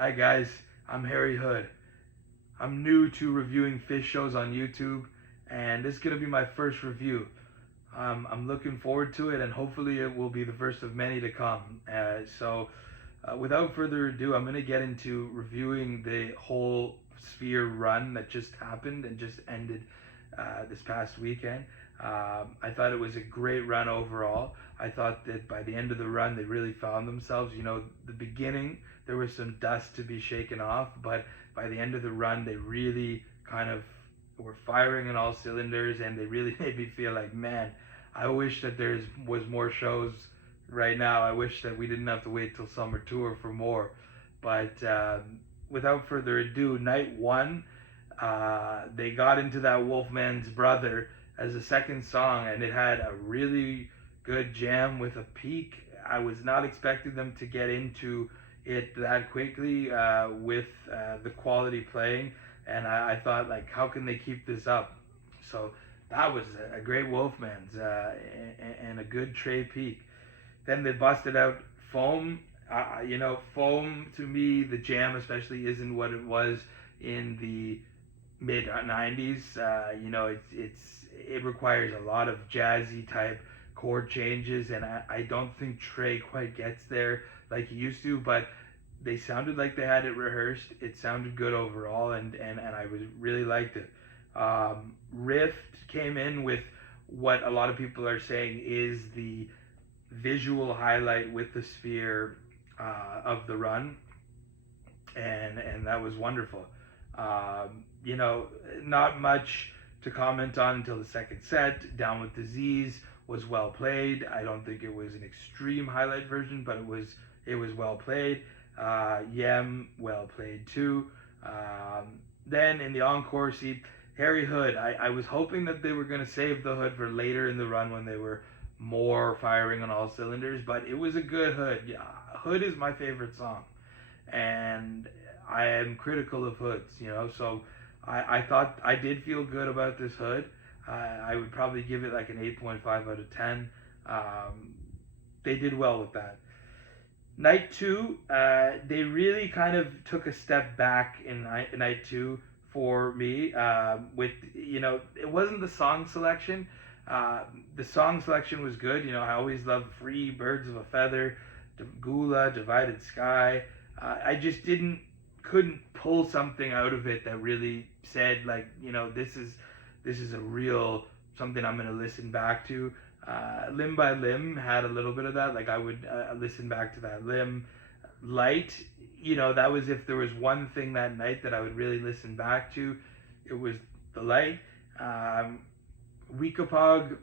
Hi guys, I'm Harry Hood. I'm new to reviewing Phish shows on YouTube, and this is going to be my first review. I'm looking forward to it, and hopefully it will be the first of many to come. Without further ado, I'm going to get into reviewing the whole Sphere run that just happened and just ended this past weekend. I thought it was a great run overall. I thought that by the end of the run, they really found themselves. You know, the beginning, there was some dust to be shaken off, but by the end of the run, they really kind of were firing on all cylinders, and they really made me feel like, man, I wish that there was more shows right now. I wish that we didn't have to wait till summer tour for more. But without further ado, night one, they got into that Wolfman's Brother as a second song, and it had a really good jam with a peak. I was not expecting them to get into it that quickly with the quality playing, and I thought, like, how can they keep this up? So that was a great Wolfman's and a good Trey peak. Then they busted out Foam. Foam, to me, the jam especially isn't what it was in the mid 90s. It requires a lot of jazzy type chord changes, and I don't think Trey quite gets there like he used to, but they sounded like they had it rehearsed. It sounded good overall, and I really liked it. Rift came in with what a lot of people are saying is the visual highlight with the Sphere of the run, and that was wonderful. Not much to comment on until the second set. Down with Disease was well played. I don't think it was an extreme highlight version, but it was well played. Yem, well played too. Then in the encore, see, Harry Hood, I was hoping that they were going to save the Hood for later in the run when they were more firing on all cylinders, but it was a good Hood. Yeah, Hood is my favorite song, and I am critical of Hoods, so I thought I did feel good about this Hood. I would probably give it like an 8.5 out of 10. They did well with that. Night two, they really kind of took a step back in night two for me. It wasn't the song selection. The song selection was good. I always love Free, Birds of a Feather, Gula, Divided Sky. I just couldn't pull something out of it that really said, like, this is a real something I'm gonna listen back to. Limb by Limb had a little bit of that. Like, I would listen back to that. Limb, Light, that was, if there was one thing that night that I would really listen back to, it was the Light. Weekapog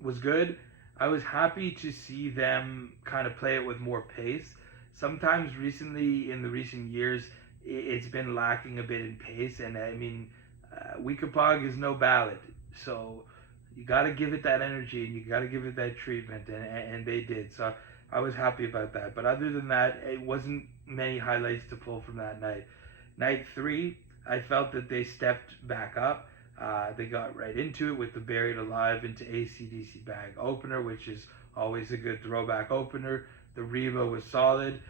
was good. I was happy to see them kind of play it with more pace. Sometimes recently, in the recent years, it's been lacking a bit in pace, and I mean, Weekapog is no ballad, so you got to give it that energy and you got to give it that treatment, and they did. So I was happy about that. But other than that, it wasn't many highlights to pull from that night. Night three, I felt that they stepped back up. They got right into it with the Buried Alive into AC/DC Bag opener, which is always a good throwback opener. The Reba was solid.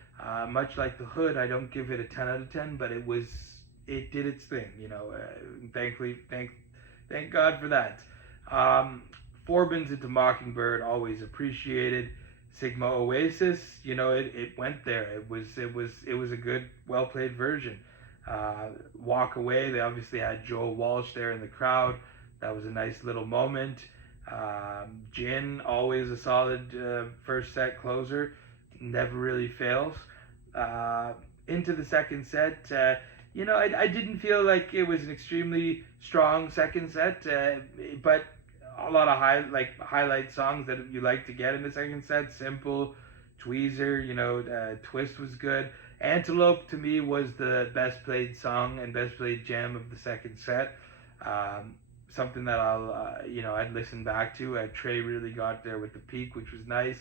Much like the Hood, I don't give it a 10 out of 10, but it did its thing. Thankfully, thank God for that. Forbins into Mockingbird, always appreciated. Sigma Oasis, it went there. It was a good, well played version. Walk Away, they obviously had Joel Walsh there in the crowd. That was a nice little moment. Gin, always a solid first set closer, never really fails. Into the second set, I didn't feel like it was an extremely strong second set, but a lot of highlight songs that you like to get in the second set. Simple, Tweezer, Twist was good. Antelope, to me, was the best played song and best played jam of the second set. Something that I'd listen back to. Trey really got there with the peak, which was nice.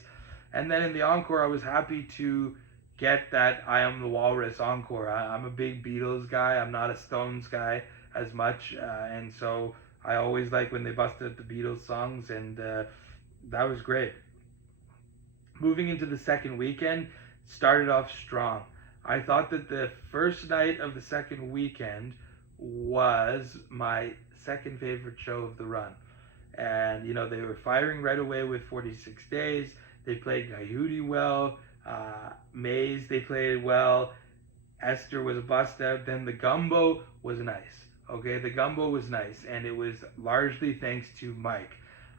And then in the encore, I was happy to get that I Am the Walrus encore. I'm a big Beatles guy. I'm not a Stones guy as much, and so I always like when they busted the Beatles songs, and that was great. Moving into the second weekend, started off strong. I thought that the first night of the second weekend was my second favorite show of the run. And, they were firing right away with 46 Days. They played Coyote well. Maze, they played well. Esther was a bust out. Then the gumbo was nice. Okay, the gumbo was nice. And it was largely thanks to Mike.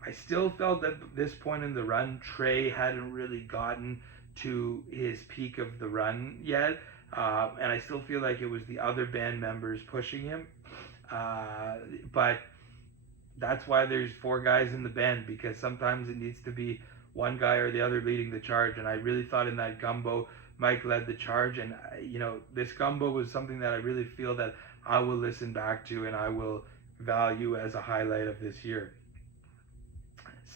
I still felt that at this point in the run, Trey hadn't really gotten to his peak of the run yet. And I still feel like it was the other band members pushing him. But that's why there's 4 guys in the band, because sometimes it needs to be one guy or the other leading the charge. And I really thought in that gumbo, Mike led the charge. And, this gumbo was something that I really feel that I will listen back to and I will value as a highlight of this year.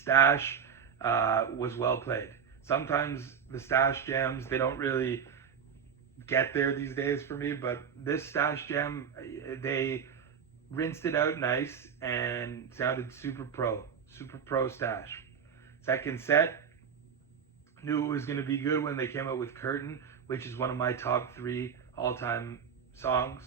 Stash was well played. Sometimes the Stash jams, they don't really get there these days for me, but this Stash jam, they rinsed it out nice and sounded super pro Stash. Second set, knew it was going to be good when they came out with Curtain, which is one of my top 3 all-time songs.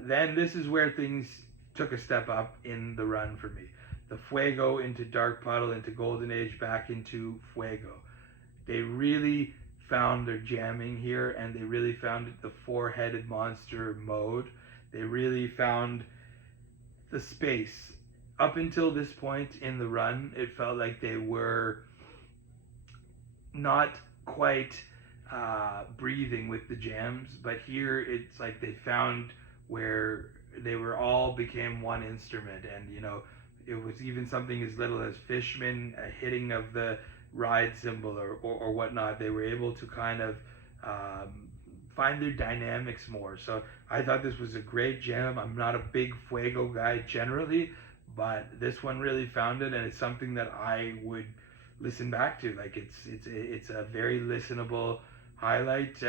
Then this is where things took a step up in the run for me. The Fuego into Dark Puddle into Golden Age back into Fuego. They really found their jamming here, and they really found the 4-headed monster mode. They really found the space. Up until this point in the run, it felt like they were not quite breathing with the jams, but here it's like they found where they were all became one instrument. And it was even something as little as Fishman hitting of the ride cymbal or whatnot. They were able to kind of find their dynamics more. So I thought this was a great jam. I'm not a big Fuego guy generally, but this one really found it, and it's something that I would listen back to. Like it's a very listenable highlight.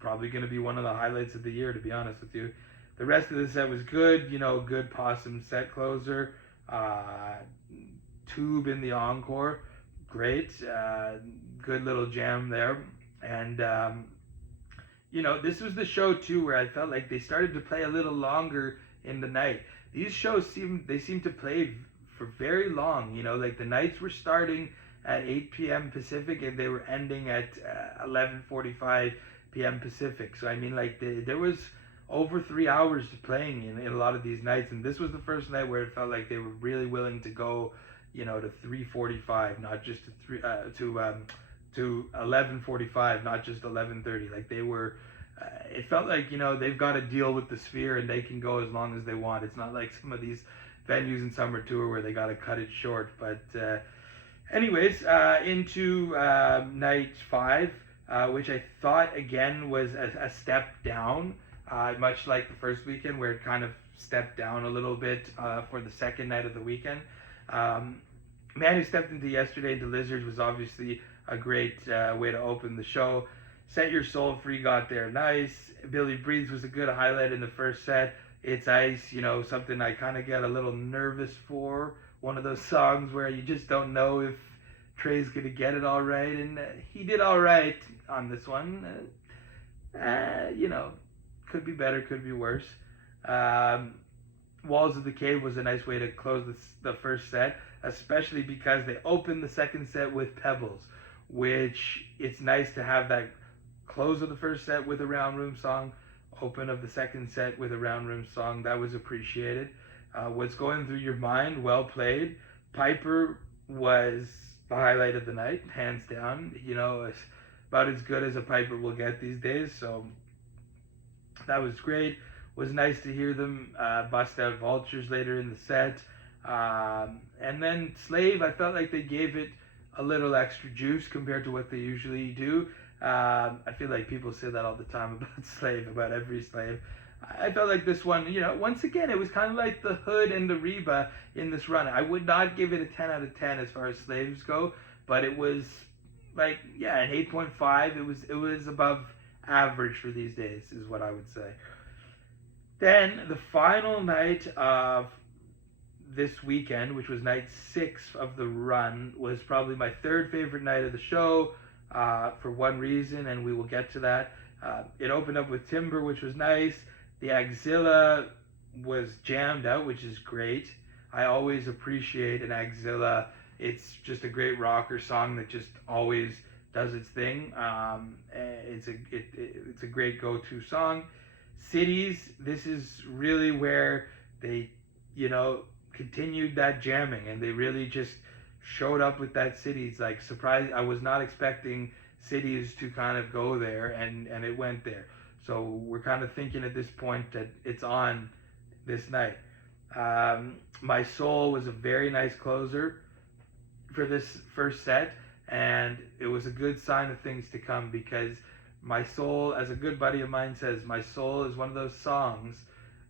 Probably going to be one of the highlights of the year, to be honest with you. The rest of the set was good. Good Possum set closer. Tube in the encore, great. Good little jam there. And this was the show too where I felt like they started to play a little longer in the night. These shows seem to play for very long. Like the nights were starting at 8 p.m. Pacific and they were ending at 11:45 p.m. Pacific. So I mean, like there was over 3 hours to playing in a lot of these nights, and this was the first night where it felt like they were really willing to go, to 3:45, not just to 11:45, not just 11:30. Like they were, it felt like they've got to deal with the Sphere and they can go as long as they want. It's not like some of these venues in summer tour where they got to cut it short. But anyways, into night 5, which I thought again was a step down. Much like the first weekend where it kind of stepped down a little bit for the second night of the weekend. Man Who Stepped Into Yesterday into Lizards was obviously a great way to open the show. Set Your Soul Free got there nice. Billy Breathes was a good highlight in the first set. It's Ice, something I kind of get a little nervous for. One of those songs where you just don't know if Trey's going to get it all right. And he did all right on this one. Could be better, could be worse. Walls of the Cave was a nice way to close the first set, especially because they opened the second set with Pebbles, which it's nice to have that close of the first set with a round room song, open of the second set with a round room song. That was appreciated. What's Going Through Your Mind, well played. Piper was the highlight of the night, hands down. It's about as good as a Piper will get these days, so that was great. Was nice to hear them bust out Vultures later in the set. And then Slave, I felt like they gave it a little extra juice compared to what they usually do. I feel like people say that all the time about Slave, about every Slave. I felt like this one, once again, it was kind of like the Hood and the Reba in this run. I would not give it a 10 out of 10 as far as Slaves go, but it was like, an 8.5. It was above average for these days, is what I would say. Then the final night of this weekend, which was night 6 of the run, was probably my third favorite night of the show, for one reason, and we will get to that. It opened up with Timber, which was nice. The Axilla was jammed out, which is great. I always appreciate an Axilla. It's just a great rocker song that just always does its thing. It's a great go-to song. Cities, this is really where they, continued that jamming, and they really just showed up with that Cities. Like, surprised, I was not expecting Cities to kind of go there, and it went there. So we're kind of thinking at this point that it's on this night. My Soul was a very nice closer for this first set, and it was a good sign of things to come, because My Soul, as a good buddy of mine says, My Soul is one of those songs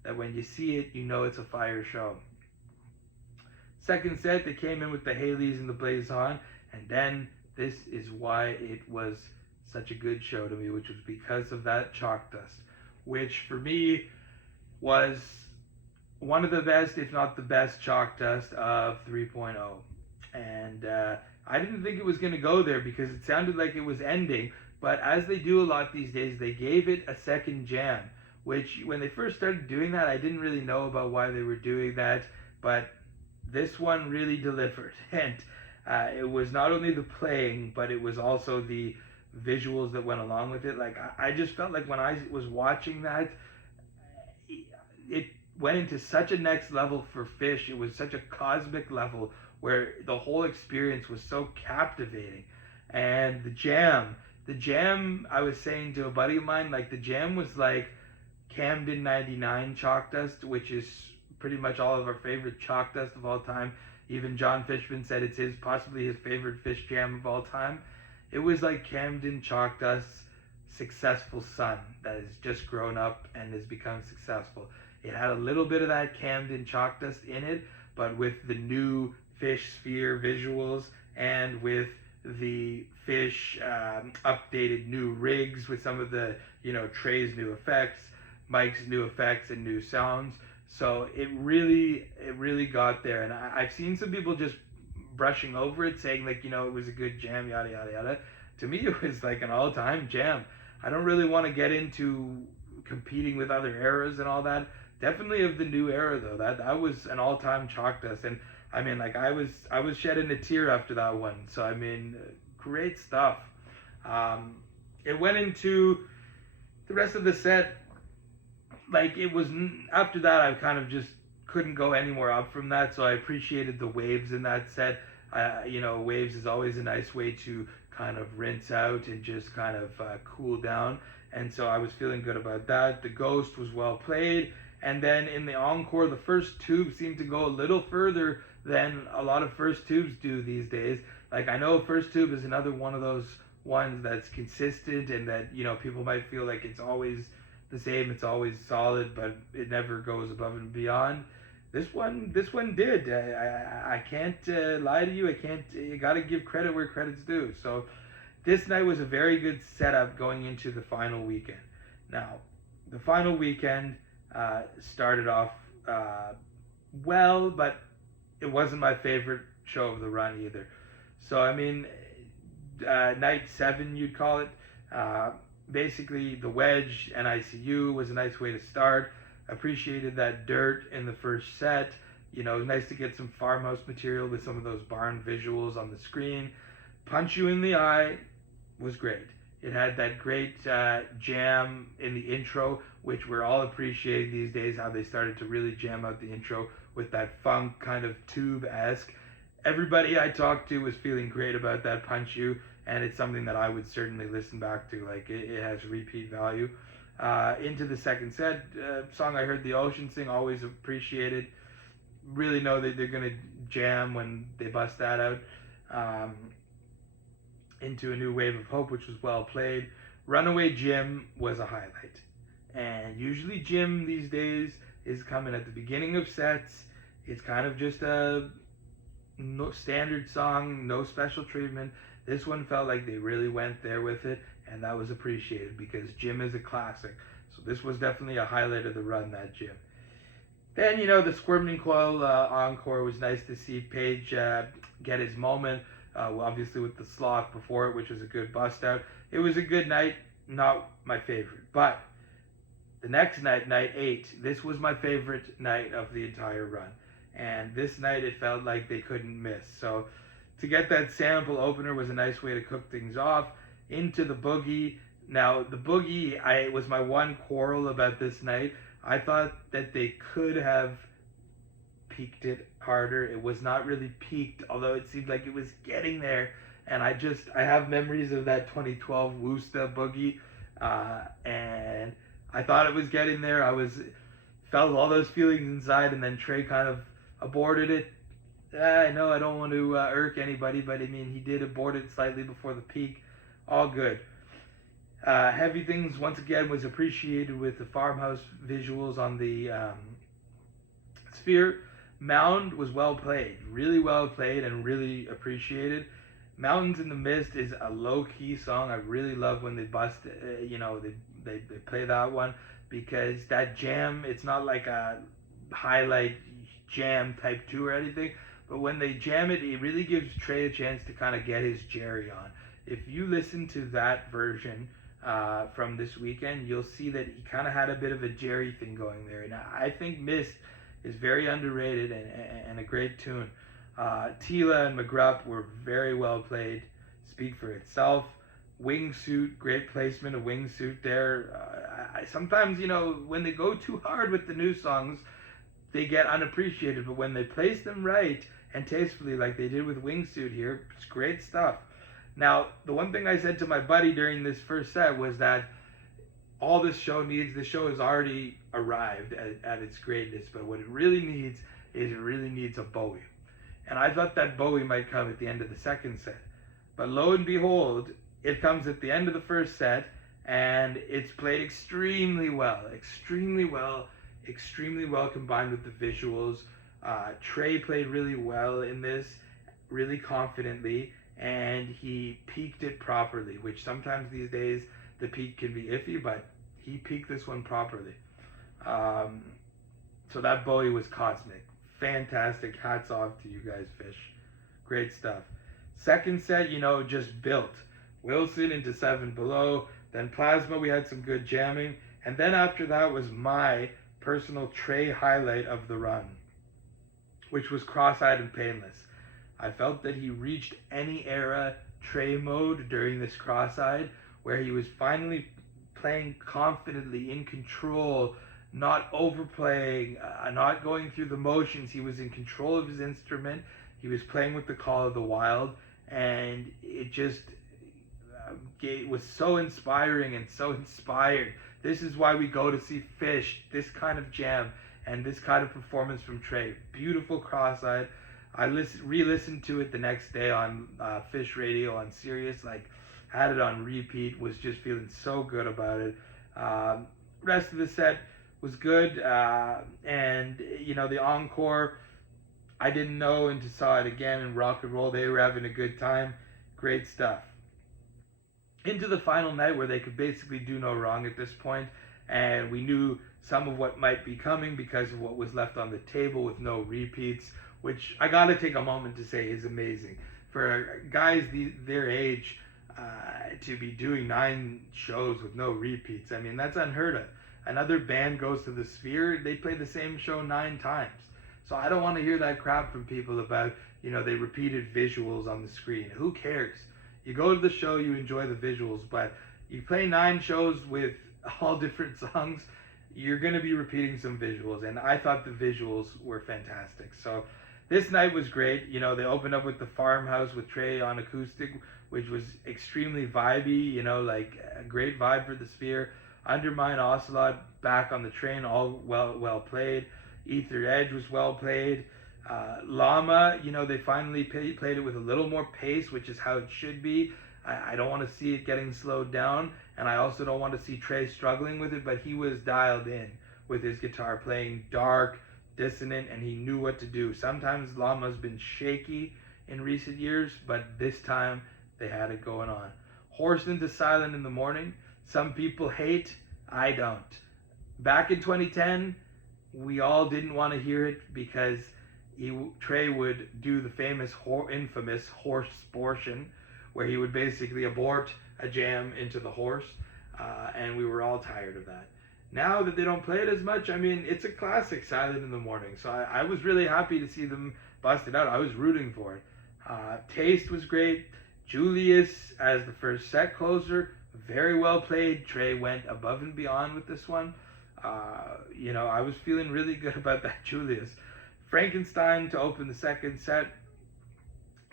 that when you see it, you know it's a fire show. Second set, they came in with the Haleys and the Blaze On, and then this is why it was such a good show to me, which was because of that Chalk Dust, which for me was one of the best, if not the best, Chalk Dust of 3.0. And I didn't think it was going to go there because it sounded like it was ending, but as they do a lot these days, they gave it a second jam, which when they first started doing that, I didn't really know about why they were doing that, but this one really delivered. And it was not only the playing, but it was also the visuals that went along with it. Like, I just felt like when I was watching that, it went into such a next level for Phish. It was such a cosmic level where the whole experience was so captivating. And the jam, I was saying to a buddy of mine, like, the jam was like Camden 99 Chalk Dust, which is pretty much all of our favorite Chalk Dust of all time. Even John Fishman said it's possibly his favorite Phish jam of all time. It was like Camden Chalk Dust's successful son that has just grown up and has become successful. It had a little bit of that Camden Chalk Dust in it, but with the new Phish Sphere visuals and with the Phish updated new rigs with some of the, Trey's new effects, Mike's new effects and new sounds. So it really got there. And I've seen some people just brushing over it, saying like, it was a good jam, yada, yada, yada. To me, it was like an all-time jam. I don't really want to get into competing with other eras and all that. Definitely of the new era though. That was an all-time Chalk Dust. And I mean, like, I was shedding a tear after that one. So I mean, great stuff. It went into the rest of the set. Like, it was, after that, I kind of just couldn't go any more up from that. So I appreciated the waves in that set. Waves is always a nice way to kind of rinse out and just kind of cool down. And so I was feeling good about that. The Ghost was well played. And then in the encore, the first tube seemed to go a little further than a lot of first tubes do these days. Like, I know first tube is another one of those ones that's consistent and that, people might feel like it's always the same, it's always solid, but it never goes above and beyond. This one did. I can't lie to you. You got to give credit where credit's due. So this night was a very good setup going into the final weekend. Now, the final weekend started off well, but it wasn't my favorite show of the run either. So, I mean, night 7, you'd call it. Basically, the Wedge and ICU was a nice way to start. Appreciated that Dirt in the first set. It was nice to get some farmhouse material with some of those barn visuals on the screen. Punch You in the Eye was great. It had that great jam in the intro, which we're all appreciating these days, how they started to really jam out the intro with that funk kind of tube-esque. Everybody I talked to was feeling great about that Punch You, and it's something that I would certainly listen back to. Like, it has repeat value. Into the second set, song I heard the Ocean sing, always appreciated. Really know that they're going to jam when they bust that out. Into A New Wave of Hope, which was well played. Runaway Jim was a highlight. And usually Jim these days is coming at the beginning of sets. It's kind of just a standard song, no special treatment. This one felt like they really went there with it, and that was appreciated because Jim is a classic. So this was definitely a highlight of the run, that Jim. Then, the Squirming Coil encore was nice to see Page get his moment, obviously with the Sloth before it, which was a good bust out. It was a good night. not my favorite. But the next night, night 8, this was my favorite night of the entire run. And this night it felt like they couldn't miss. So to get that sample opener was a nice way to cook things off. Into the boogie. Now the boogie, was my one quarrel about this night. I thought that they could have peaked it harder. It was not really peaked, although it seemed like it was getting there. And I have memories of that 2012 Woosta boogie, and I thought it was getting there. Felt all those feelings inside, and then Trey kind of aborted it. I know I don't want to irk anybody, but I mean, he did abort it slightly before the peak. All good. Heavy Things, once again, was appreciated with the farmhouse visuals on the Sphere. Mound was well played, really well played, and really appreciated. Mountains in the Mist is a low-key song. I really love when they bust, they play that one, because that jam, it's not like a highlight jam type 2 or anything, but when they jam it, it really gives Trey a chance to kind of get his Jerry on. If you listen to that version from this weekend, you'll see that he kind of had a bit of a Jerry thing going there. And I think Mist is very underrated and a great tune. Tila and McGrupp were very well played. Speak for itself. Wingsuit, great placement of Wingsuit there. Sometimes, when they go too hard with the new songs, they get unappreciated. But when they place them right and tastefully, like they did with Wingsuit here, it's great stuff. Now, the one thing I said to my buddy during this first set was that all the show has already arrived at its greatness, but what it really needs is a Bowie. And I thought that Bowie might come at the end of the second set. But lo and behold, it comes at the end of the first set, and it's played extremely well combined with the visuals. Trey played really well in this, really confidently, and he peaked it properly, which sometimes these days the peak can be iffy, but he peaked this one properly. So that Bowie was cosmic. Fantastic. Hats off to you guys, Phish. Great stuff. Second set, just built. Wilson into 7 Below. Then Plasma, we had some good jamming. And then after that was my personal Trey highlight of the run, which was Cross-Eyed and Painless. I felt that he reached any era Trey mode during this Cross-Eyed, where he was finally playing confidently, in control, not overplaying, not going through the motions. He was in control of his instrument. He was playing with the Call of the Wild, and it just was so inspiring and so inspired. This is why we go to see Phish, this kind of jam and this kind of performance from Trey. Beautiful Cross-Eyed. I re-listened to it the next day on Phish Radio on Sirius, had it on repeat, was just feeling so good about it. Rest of the set was good, and the encore, I didn't know until saw it again in Rock and Roll. They were having a good time. Great stuff. Into the final night, where they could basically do no wrong at this point, and we knew some of what might be coming because of what was left on the table with no repeats, which I gotta take a moment to say is amazing. For guys their age to be doing 9 shows with no repeats, I mean, that's unheard of. Another band goes to the Sphere, they play the same show 9 times. So I don't want to hear that crap from people about, they repeated visuals on the screen. Who cares? You go to the show, you enjoy the visuals, but you play 9 shows with all different songs, you're going to be repeating some visuals, and I thought the visuals were fantastic. So this night was great. They opened up with the Farmhouse with Trey on acoustic, which was extremely vibey, a great vibe for the Sphere. Undermine Ocelot back on the train, all well played. Ether Edge was well played. Llama, they finally played it with a little more pace, which is how it should be. I don't want to see it getting slowed down, and I also don't want to see Trey struggling with it, but he was dialed in with his guitar, playing dark, dissonant, and he knew what to do. Sometimes Llama's been shaky in recent years, but this time they had it going on. Horse into Silent in the Morning. Some people hate, I don't. Back in 2010, we all didn't want to hear it because Trey would do the infamous horse portion, where he would basically abort a jam into the horse. and we were all tired of that. Now that they don't play it as much, I mean, it's a classic, Silent in the Morning. So I was really happy to see them bust it out. I was rooting for it. Taste was great. Julius as the first set closer, very well played. Trey went above and beyond with this one. I was feeling really good about that Julius. Frankenstein to open the second set.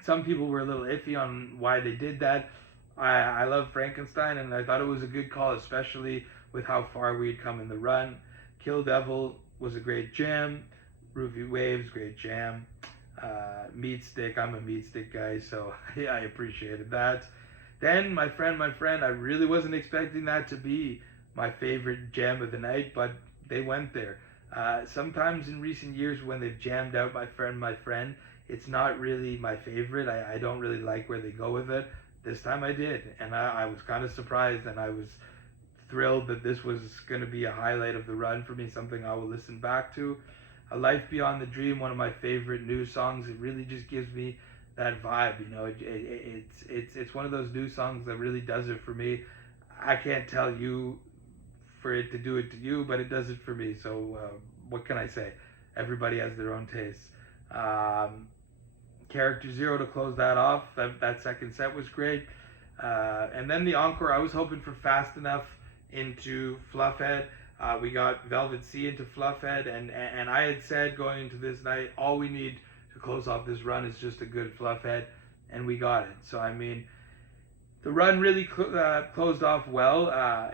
Some people were a little iffy on why they did that. I love Frankenstein, and I thought it was a good call, especially with how far we had come in the run. Kill Devil was a great jam. Ruby Waves, great jam. Meat Stick, I'm a Meat Stick guy, so I appreciated that. Then my friend, I really wasn't expecting that to be my favorite jam of the night, but they went there. Sometimes in recent years when they've jammed out my friend, it's not really my favorite. I don't really like where they go with it. This time I did, and I was kind of surprised, and I was thrilled that this was going to be a highlight of the run for me, something I will listen back to. A Life Beyond the Dream, one of my favorite new songs. It really just gives me that vibe, it's one of those new songs that really does it for me. I can't tell you for it to do it to you, but it does it for me. So what can I say? Everybody has their own tastes. Character Zero to close that off. That second set was great. And then the encore, I was hoping for Fast Enough into Fluffhead. We got Velvet Sea into Fluffhead, and I had said going into this night, all we need to close off this run is just a good Fluffhead, and we got it. So, I mean, the run really closed off well.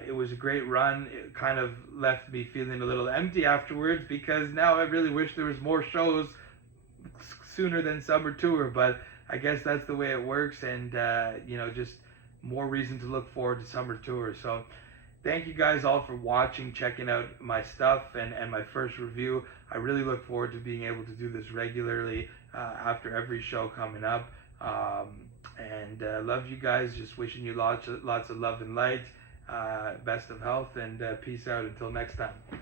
It was a great run. It kind of left me feeling a little empty afterwards, because now I really wish there was more shows sooner than Summer Tour, but I guess that's the way it works, and just more reason to look forward to Summer Tour. So thank you guys all for watching, checking out my stuff and my first review. I really look forward to being able to do this regularly after every show coming up. Love you guys. Just wishing you lots of love and light. Best of health, and peace out until next time.